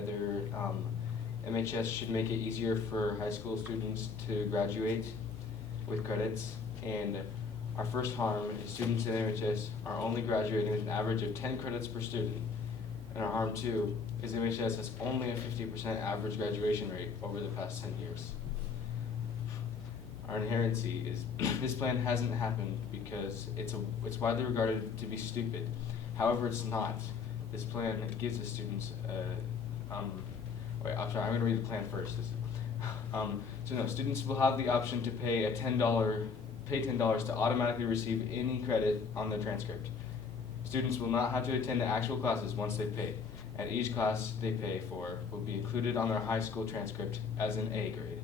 whether MHS should make it easier for high school students to graduate with credits. And our first harm is students in MHS are only graduating with an average of 10 credits per student. And our harm two is MHS has only a 50% average graduation rate over the past 10 years. Our inherency is this plan hasn't happened because it's widely regarded to be stupid. However, it's not. This plan gives the students I'm going to read the plan first. Students will have the option to pay $10 to automatically receive any credit on their transcript. Students will not have to attend the actual classes once they pay, and each class they pay for will be included on their high school transcript as an A grade.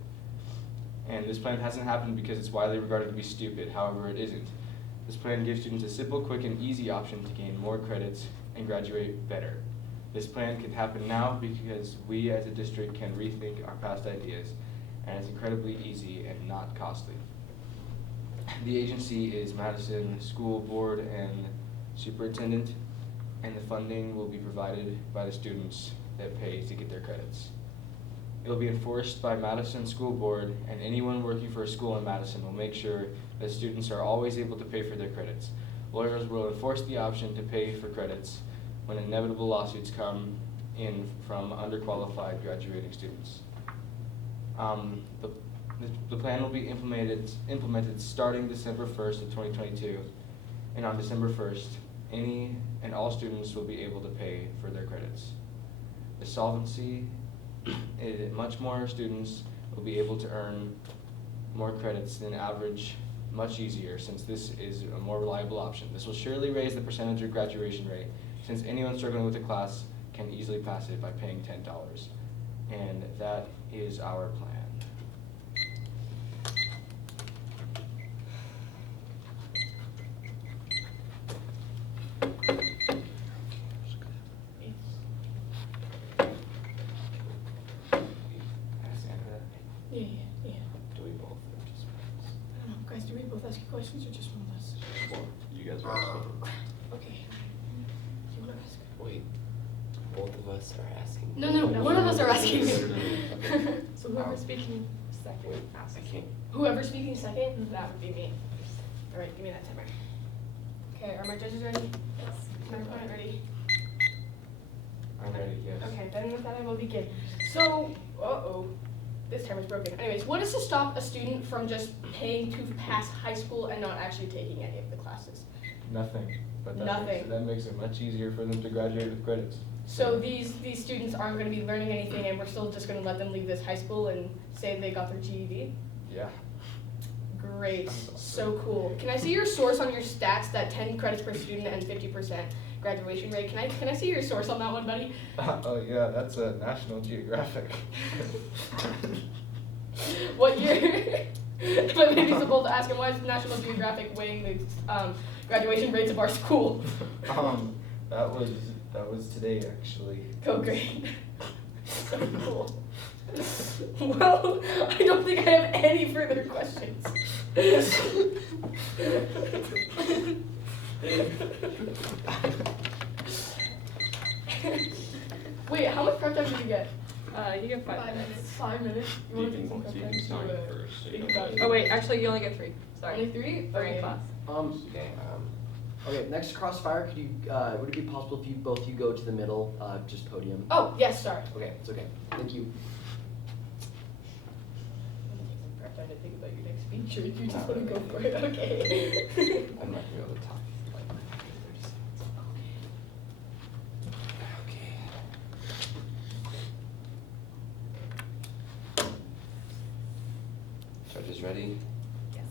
And this plan hasn't happened because it's widely regarded to be stupid. However, it isn't. This plan gives students a simple, quick, and easy option to gain more credits and graduate better. This plan can happen now because we as a district can rethink our past ideas, and it's incredibly easy and not costly. The agency is Madison School Board and Superintendent, and the funding will be provided by the students that pay to get their credits. It will be enforced by Madison School Board, and anyone working for a school in Madison will make sure that students are always able to pay for their credits. Lawyers will enforce the option to pay for credits when inevitable lawsuits come in from underqualified graduating students. The plan will be implemented starting December 1st of 2022, and on December 1st, any and all students will be able to pay for their credits. The solvency is much more students will be able to earn more credits than average, much easier since this is a more reliable option. This will surely raise the percentage of graduation rate since anyone struggling with the class can easily pass it by paying $10. And that is our plan. Yeah. Do we both or just I don't know, guys, do we both ask you questions or just one of us? well, you guys are asking. Okay. You wanna ask? Wait, both of us are asking. No, one of us are asking. Okay. So whoever's speaking second, Wait, ask. I can't. Whoever's speaking second, that would be me. All right, give me that timer. Okay, are my judges ready? Yes. My opponent ready? I'm ready, yes. Okay, then with that I will begin. So, this timer's broken. Anyways, what is to stop a student from just paying to pass high school and not actually taking any of the classes? Nothing. But Nothing. That makes it much easier for them to graduate with credits. So these students aren't going to be learning anything, and we're still just going to let them leave this high school and say they got their GED? Yeah. Great, so cool. Can I see your source on your stats, that 10 credits per student and 50% graduation rate? Can I see your source on that one, buddy? Oh yeah, that's a National Geographic. What year? But maybe it's bold to ask him, why is National Geographic weighing the graduation rates of our school? That was today actually. Oh, great. So cool. Well, I don't think I have any further questions. Wait, how much prep time did you get? You get 5 minutes. 5 minutes? You want to take some So you prep can time? sign Do it. first. So you Think don't about have it. to- Oh wait, actually you only get 3. Sorry. Only 3? 3 in Okay. class. Okay, Okay, next Crossfire, could you, would it be possible if both of you go to the middle, just podium? Oh, yes, sorry. Okay, it's okay. Thank you. I'm gonna take some prep time to think about your next speech, or you just want to go for it? Okay. I'm not gonna be able to talk for like 30 seconds. Okay. Judges ready? Yes.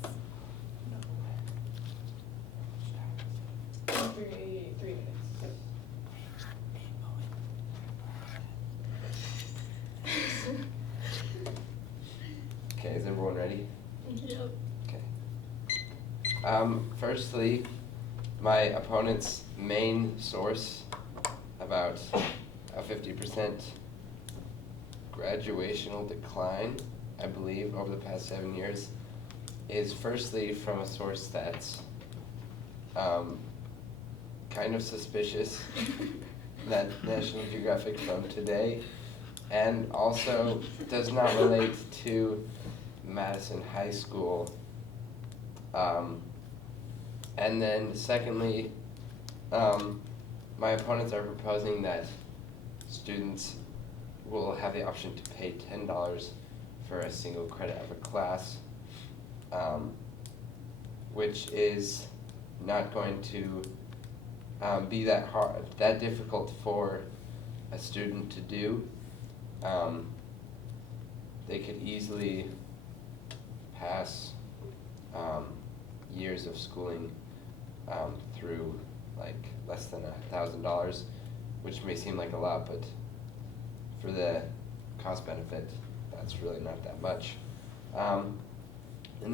3 minutes. Okay, is everyone ready? Yep. Okay. Firstly, my opponent's main source about a 50% graduational decline, I believe, over the past 7 years, is firstly from a source that's kind of suspicious that National Geographic from today, and also does not relate to Madison High School. And then secondly, my opponents are proposing that students will have the option to pay $10 for a single credit of a class, which is not going to be that difficult for a student to do. They could easily pass years of schooling through like less than $1,000, which may seem like a lot, but for the cost benefit, that's really not that much. And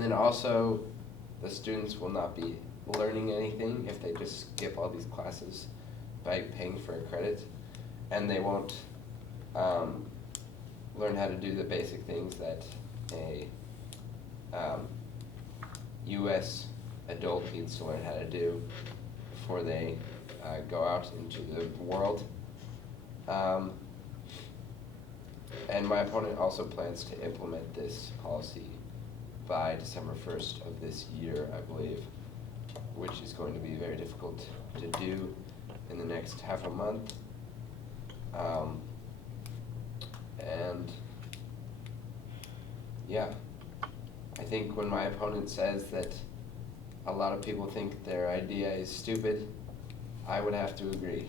then also, the students will not be learning anything if they just skip all these classes by paying for a credit, and they won't learn how to do the basic things that a U.S. adult needs to learn how to do before they go out into the world. And my opponent also plans to implement this policy by December 1st of this year, I believe, which is going to be very difficult to do in the next half a month. And yeah, I think when my opponent says that a lot of people think their idea is stupid, I would have to agree.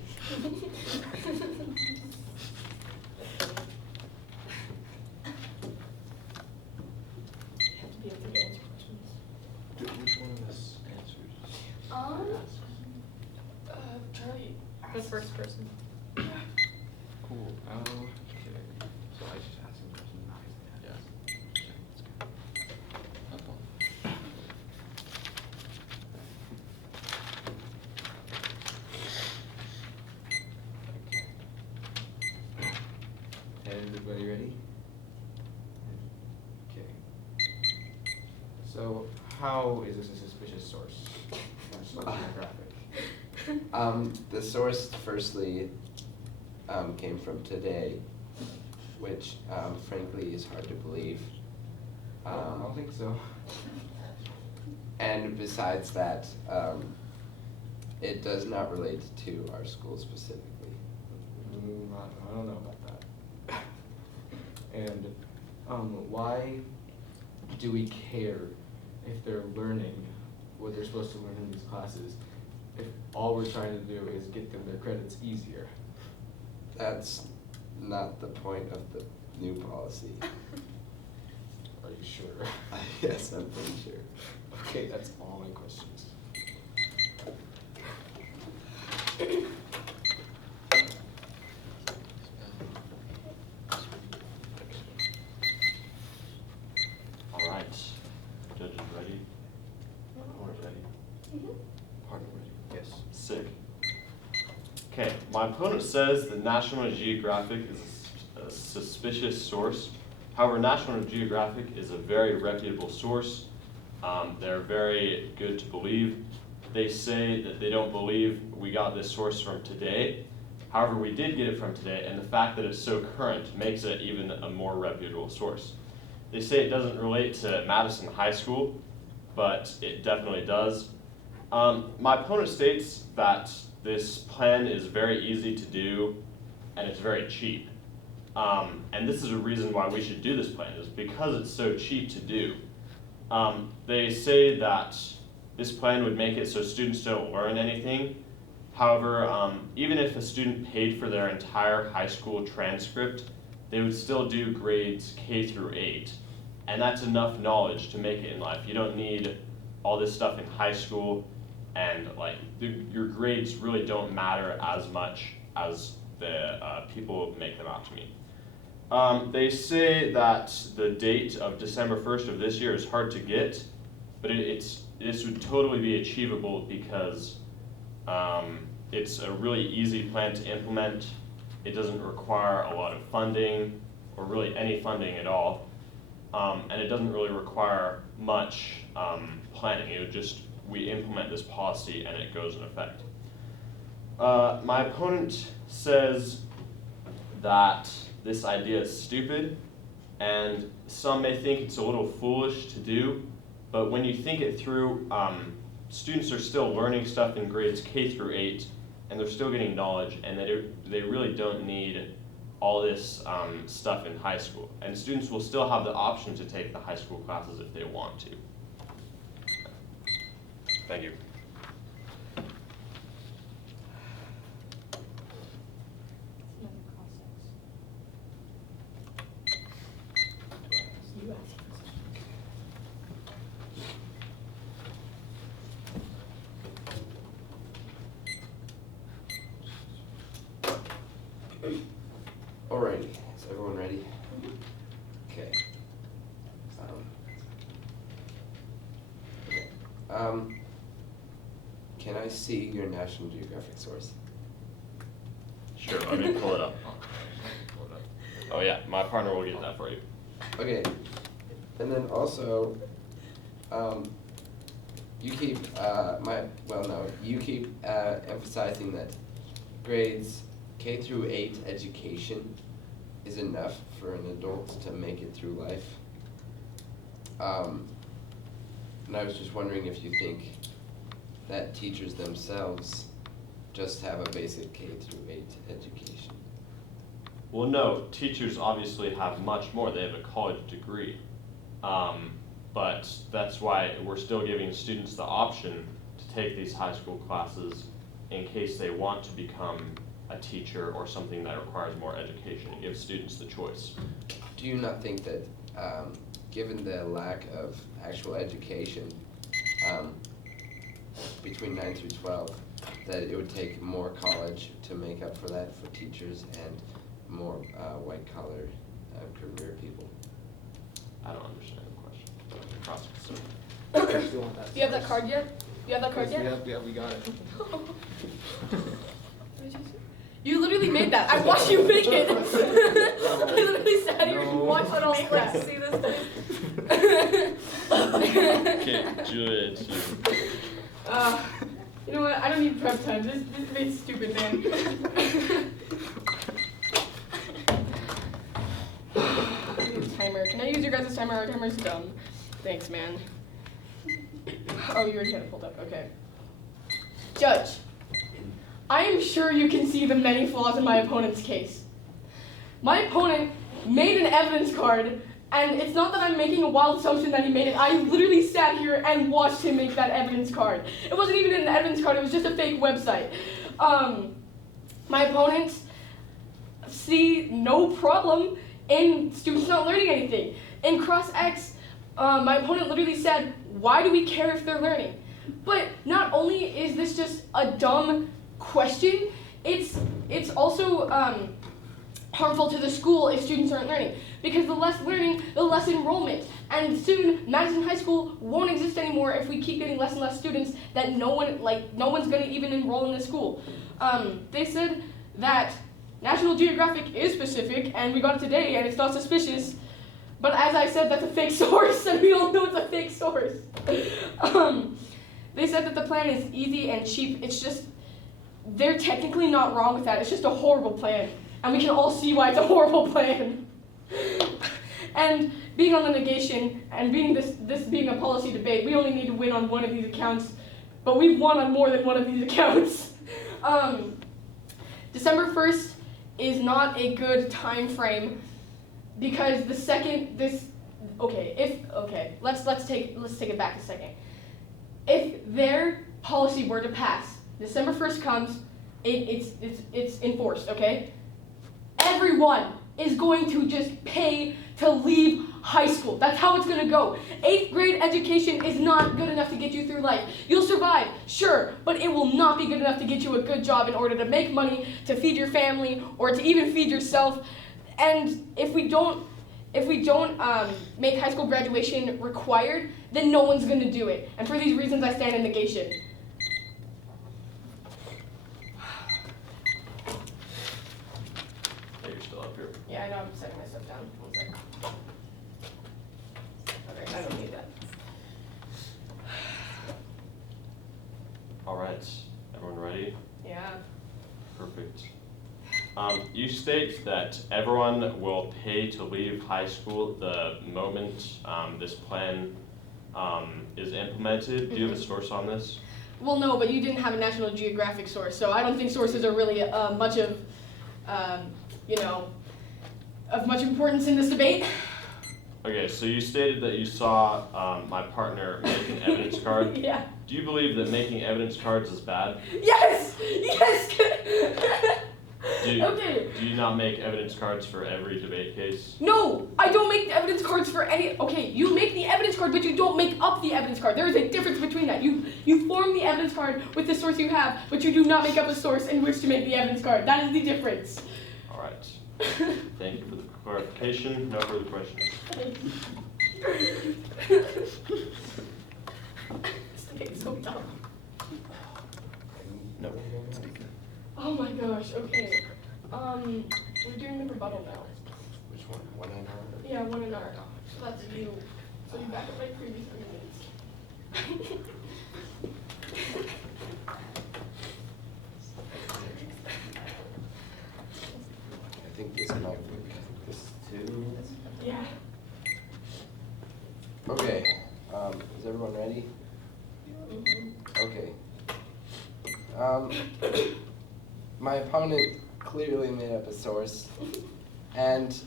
Be able to answer questions. Which one of us answers? Charlie. The first person. Cool. Okay. So I just asked him a question. Yes. Okay, let's go. Have fun. Okay. Everybody ready? Okay. So, how is this a suspicious source? National Geographic. The source firstly came from Today, which frankly is hard to believe. I don't think so. And besides that, it does not relate to our school specifically. I don't know about that. And why do we care if they're learning what they're supposed to learn in these classes if all we're trying to do is get them their credits easier? That's not the point of the new policy. Are you sure? Yes, I'm pretty sure. Okay, that's all my questions. All right. Judges ready? Opponent ready? Partner ready? Yes. Sick. Okay, my opponent says that National Geographic is a suspicious source. However, National Geographic is a very reputable source. They're very good to believe. They say that they don't believe we got this source from Today. However, we did get it from Today, and the fact that it's so current makes it even a more reputable source. They say it doesn't relate to Madison High School, but it definitely does. My opponent states that this plan is very easy to do and it's very cheap. And this is a reason why we should do this plan, is because it's so cheap to do. They say that this plan would make it so students don't learn anything. However, even if a student paid for their entire high school transcript, they would still do grades K through 8. And that's enough knowledge to make it in life. You don't need all this stuff in high school, and like your grades really don't matter as much as the people make them out to me. They say that the date of December 1st of this year is hard to get, but this would totally be achievable because it's a really easy plan to implement. It doesn't require a lot of funding, or really any funding at all, and it doesn't really require much planning. It would just, we implement this policy and it goes in effect. My opponent says that this idea is stupid, and some may think it's a little foolish to do, but when you think it through, students are still learning stuff in grades K through 8, and they're still getting knowledge, and they really don't need all this stuff in high school. And students will still have the option to take the high school classes if they want to. Thank you. Alrighty, is everyone ready? Okay. Can I see your National Geographic source? Sure, let me pull it up. Oh yeah, my partner will get that for you. Okay, and then also, you keep, you keep emphasizing that grades K through 8 education is enough for an adult to make it through life. And I was just wondering if you think that teachers themselves just have a basic K through 8 education. Well, no, teachers obviously have much more. They have a college degree. But that's why we're still giving students the option to take these high school classes in case they want to become a teacher or something that requires more education. It gives students the choice. Do you not think that, given the lack of actual education between 9 through 12, that it would take more college to make up for that for teachers and more white-collar career people? I don't understand the question. Still want that Do you have that source? card yet? You have that card yet? Yeah, we got it. You literally made that. I watched you make it. I literally sat here and watched it all Make class. us see this, Okay, Julia, it's you. You know what? I don't need prep time. This is stupid, man. Timer. Can I use your guys' timer? Our timer's dumb. Thanks, man. Oh, you already had it pulled up. Okay. Judge, I am sure you can see the many flaws in my opponent's case. My opponent made an evidence card, and it's not that I'm making a wild assumption that he made it. I literally sat here and watched him make that evidence card. It wasn't even an evidence card, it was just a fake website. My opponent see no problem in students not learning anything. In Cross-X, my opponent literally said, why do we care if they're learning? But not only is this just a dumb question, it's also harmful to the school if students aren't learning. Because the less learning, the less enrollment. And soon, Madison High School won't exist anymore if we keep getting less and less students that no one's gonna even enroll in the school. They said that National Geographic is specific, and we got it today, and it's not suspicious. But as I said, that's a fake source, and we all know it's a fake source. They said that the plan is easy and cheap. It's just, they're technically not wrong with that. It's just a horrible plan. And we can all see why it's a horrible plan. And being on the negation, and being this being a policy debate, we only need to win on one of these accounts, but we've won on more than one of these accounts. December 1st is not a good time frame because the second let's take it back a second. If their policy were to pass, December 1st comes, it's enforced, okay? Everyone is going to just pay to leave high school. That's how it's gonna go. 8th grade education is not good enough to get you through life. You'll survive, sure, but it will not be good enough to get you a good job in order to make money, to feed your family, or to even feed yourself. And if we don't make high school graduation required, then no one's gonna do it. And for these reasons, I stand in negation. Hey, you're still up here. Yeah, I know, I'm setting my stuff down. 1 second. Okay, I don't need that. All right, everyone ready? Yeah. Perfect. You state that everyone will pay to leave high school the moment this plan is implemented. Do you have a source on this? Well, no, but you didn't have a National Geographic source, so I don't think sources are really much of, of much importance in this debate. Okay, so you stated that you saw my partner make an evidence card. Yeah. Do you believe that making evidence cards is bad? Yes! Yes! Okay. Do you not make evidence cards for every debate case? No, I don't make the evidence cards for any. Okay, you make the evidence card, but you don't make up the evidence card. There is a difference between that. You form the evidence card with the source you have, but you do not make up a source in which to make the evidence card. That is the difference. All right. Thank you for the clarification. No further questions. This debate is so dumb. No. Oh my gosh. Okay. We're doing the rebuttal now. Which one? 1 and R? Yeah, 1 and R. So that's you. So you back up my previous arguments. I think this might work. This 2. Yeah. Okay, is everyone ready? Mhm. Okay. My opponent clearly made up a source, and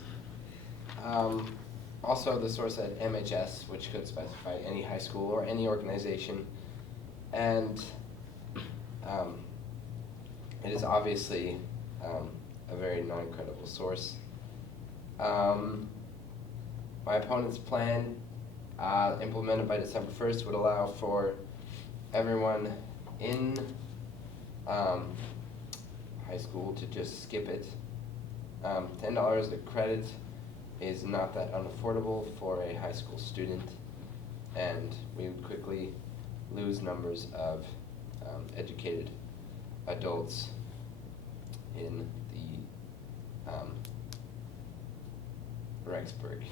also the source at MHS, which could specify any high school or any organization, and it is obviously a very non-credible source. My opponent's plan, implemented by December 1st, would allow for everyone in high school to just skip it. $10 a credit is not that unaffordable for a high school student, and we would quickly lose numbers of educated adults in the Rexburg.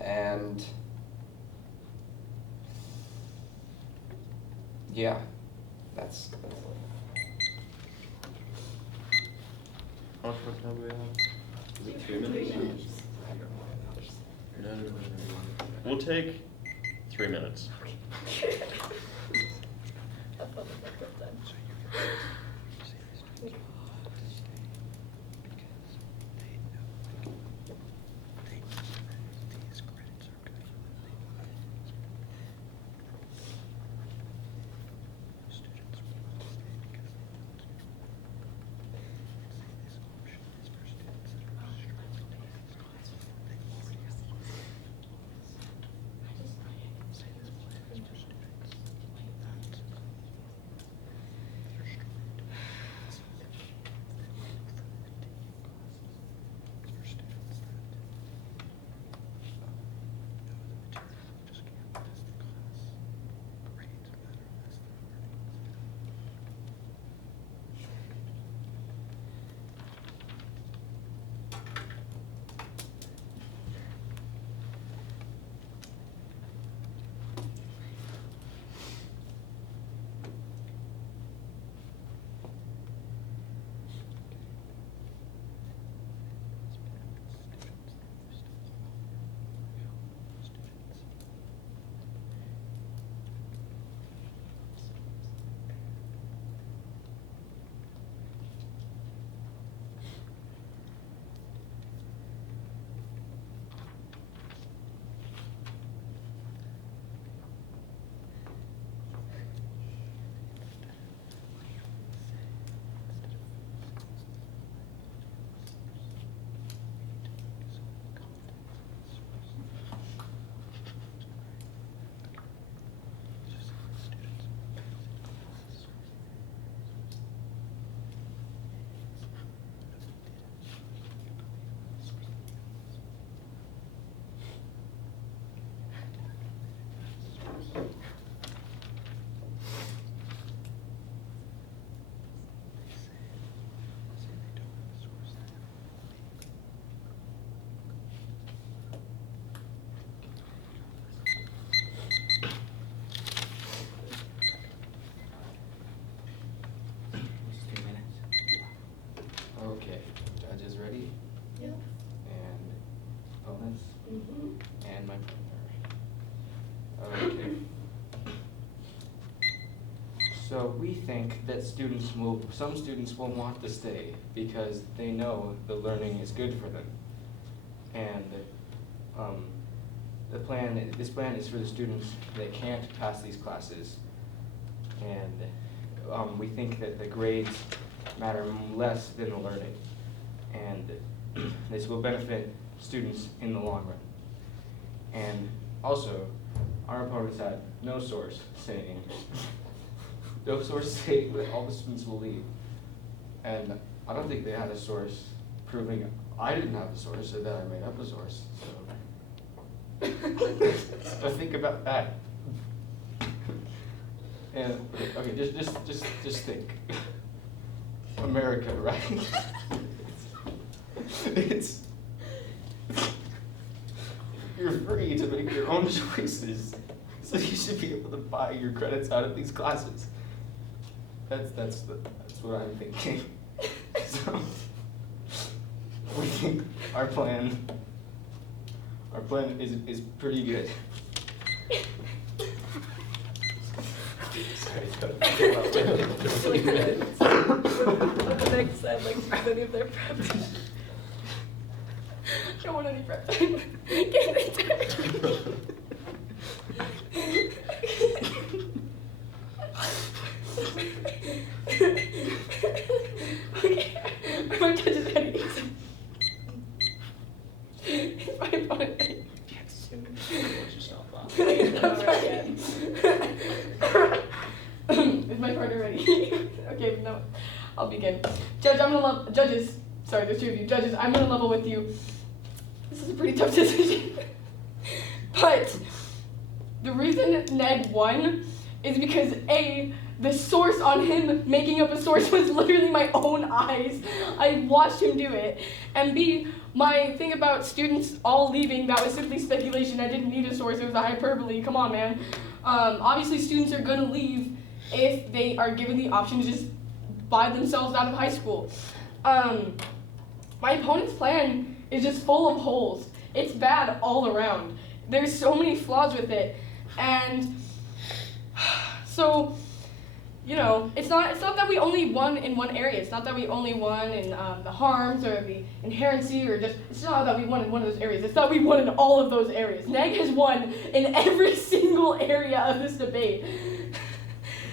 And yeah, that's How much more time do we have? Is it 2 minutes? We'll take 3 minutes. and my pointer. Okay. So we think that some students will want to stay because they know the learning is good for them. And this plan is for the students that can't pass these classes. And we think that the grades matter less than the learning. And this will benefit students in the long run. And also, our opponents had no source saying that all the students will leave. And I don't think they had a source proving I didn't have a source, or that I made up a source. So think about that. And okay, just think. America, right? It's you're free to make your own choices, so you should be able to buy your credits out of these classes. That's what I'm thinking. So we think our plan is pretty good. Really good. The next said, like, any of their prep. Don't want any prep time. Get it Okay, my judge is ready. Is my opponent ready? Yes. Is my partner ready? Okay, no, I'll begin. Judge, judges, sorry, there's two of you. Judges, I'm gonna level with you. This is a pretty tough decision. But the reason Ned won is because A, the source on him making up a source was literally my own eyes. I watched him do it. And B, my thing about students all leaving, that was simply speculation. I didn't need a source, it was a hyperbole. Come on, man. Obviously students are gonna leave if they are given the option to just buy themselves out of high school. My opponent's plan is just full of holes. It's bad all around. There's so many flaws with it. And so, you know, it's not that we only won in one area. It's not that we only won in the harms or the inherency or just, it's not that we won in one of those areas. It's that we won in all of those areas. Neg has won in every single area of this debate.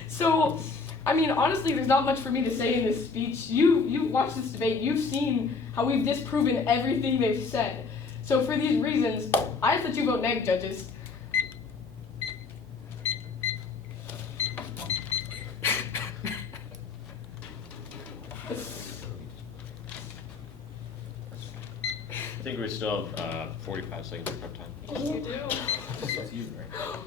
So, I mean, honestly, there's not much for me to say in this speech. You've watched this debate. You've seen how we've disproven everything they've said. So for these reasons, I ask that you vote neg, judges. I think we still have 45 seconds of prep time. Yes, you do. That's you, right?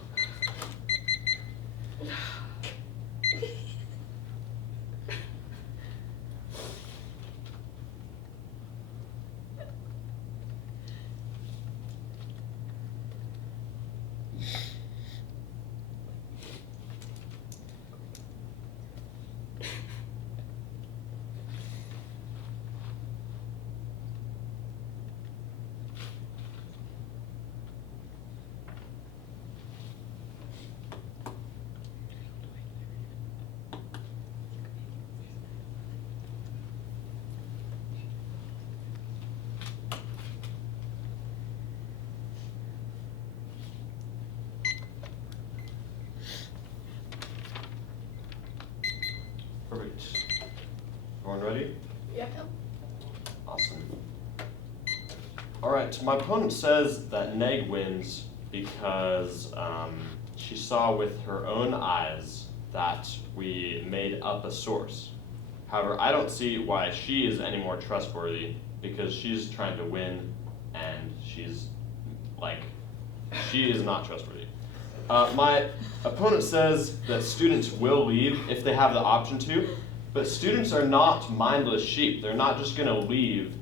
Perfect. Everyone ready? Yep. Awesome. All right, my opponent says that Neg wins because she saw with her own eyes that we made up a source. However, I don't see why she is any more trustworthy because she's trying to win and she is not trustworthy. My opponent says that students will leave if they have the option to, but students are not mindless sheep. They're not just going to leave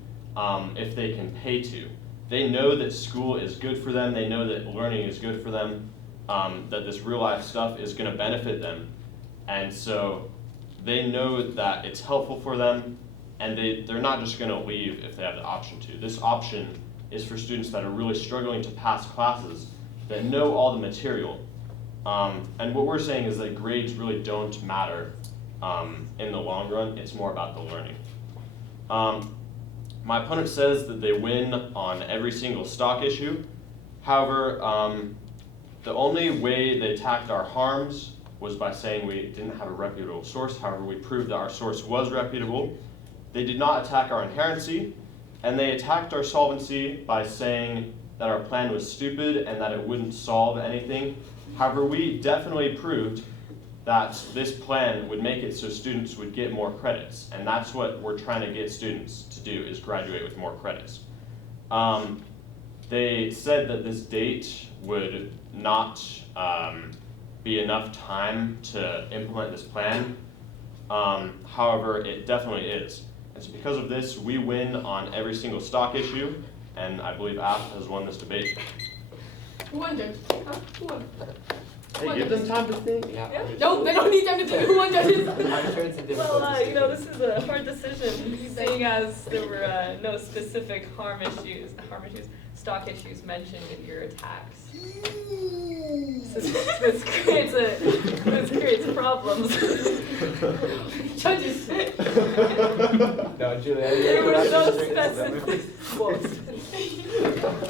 if they can pay to. They know that school is good for them. They know that learning is good for them, that this real life stuff is going to benefit them. And so they know that it's helpful for them, and they're not just going to leave if they have the option to. This option is for students that are really struggling to pass classes, that know all the material. And what we're saying is that grades really don't matter in the long run. It's more about the learning. My opponent says that they win on every single stock issue. However, the only way they attacked our harms was by saying we didn't have a reputable source. However, we proved that our source was reputable. They did not attack our inherency, and they attacked our solvency by saying that our plan was stupid and that it wouldn't solve anything. However, we definitely proved that this plan would make it so students would get more credits, and that's what we're trying to get students to do, is graduate with more credits. They said that this date would not be enough time to implement this plan. However, it definitely is. And so because of this, we win on every single stock issue, and I believe AF has won this debate. Who won, Judge? Huh? Who won? Hey, give them time to think. Yeah. Yeah. No, they don't need time to think. Who won, judges? I'm sure it's a difficult Well, decision. this is a hard decision, seeing as there were no specific stock issues mentioned in your attacks. This creates problems. Judges. No, Julia, There you're were gonna no have to straighten this out. specific.